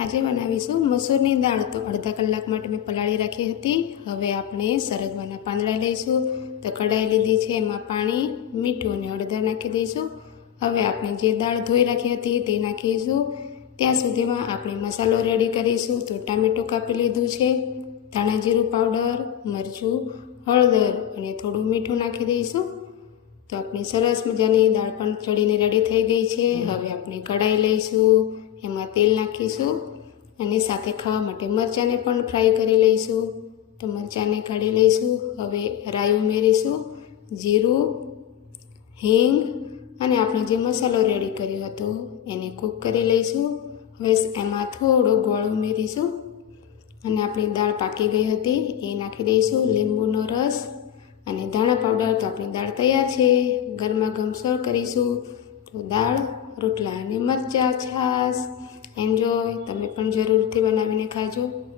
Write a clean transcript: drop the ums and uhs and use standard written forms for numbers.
આજે બનાવીશું મસૂરની દાળ। તો અડધા કલાક માટે મેં પલાળી રાખી હતી। હવે આપણે સરગવાના પાંદડા લઈશું। તો કઢાઈ લીધી છે, એમાં પાણી, મીઠું અને હળદર નાખી દઈશું। હવે આપણે જે દાળ ધોઈ રાખી હતી તે નાખીશું। ત્યાં સુધીમાં આપણે મસાલો રેડી કરીશું। તો ટામેટું કાપી લીધું છે, ધાણા જીરું પાવડર, મરચું, હળદર અને થોડું મીઠું નાખી દઈશું। તો આપણી સરસ મજાની દાળ પણ ચડીને રેડી થઈ ગઈ છે। હવે આપણે કઢાઈ લઈશું, એમાં તેલ નાખીશું અને સાથે ખાવા માટે મરચાંને પણ ફ્રાય કરી લઈશું। તો મરચાંને કાઢી લઈશું। હવે રાઈ ઉમેરીશું, જીરું, હિંગ અને આપણે જે મસાલો રેડી કર્યો હતો એને કૂક કરી લઈશું। હવે એમાં થોડો ગોળ ઉમેરીશું અને આપણી દાળ પાકી ગઈ હતી એ નાખી દઈશું, લીંબુનો રસ અને ધાણા પાવડર। તો આપણી દાળ તૈયાર છે, ગરમા ગરમ સર્વ કરીશું। તો દાળ, રોટલા અને મરચાં, છાશ, એન્જોય। તમે પણ જરૂરથી બનાવીને ખાજો।